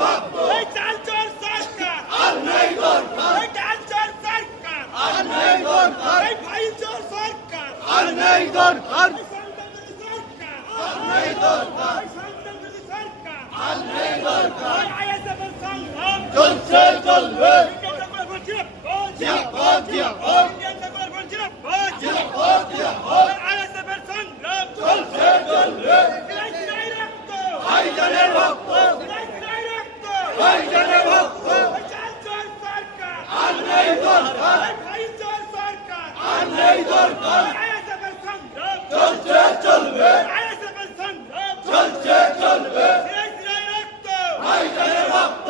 ভক্ত এই চালচর সরকার আর নেই দরকার এই চালচর সরকার আর নেই দরকার এই ভাইচর সরকার আর নেই দরকার সরকার আর নেই দরকার সরকার আর নেই দরকার আইএসএফ এর সংগ্রাম চলছে চলবে জিয়াবাদ জিয়াবাদ জিয়াবাদ জিয়াবাদ আইএসএফ এর সংগ্রাম চলছে চলবে ভাইজানের ভক্ত ভাইজানের ভক্ত চালচর সরকার আর নেই দরকার ভাইচর সরকার আর নেই দরকার আইএসএফ এর সংগ্রাম চলছে চলবে আইএসএফ এর সংগ্রাম চলছে চলবে ভাইজানের ভক্ত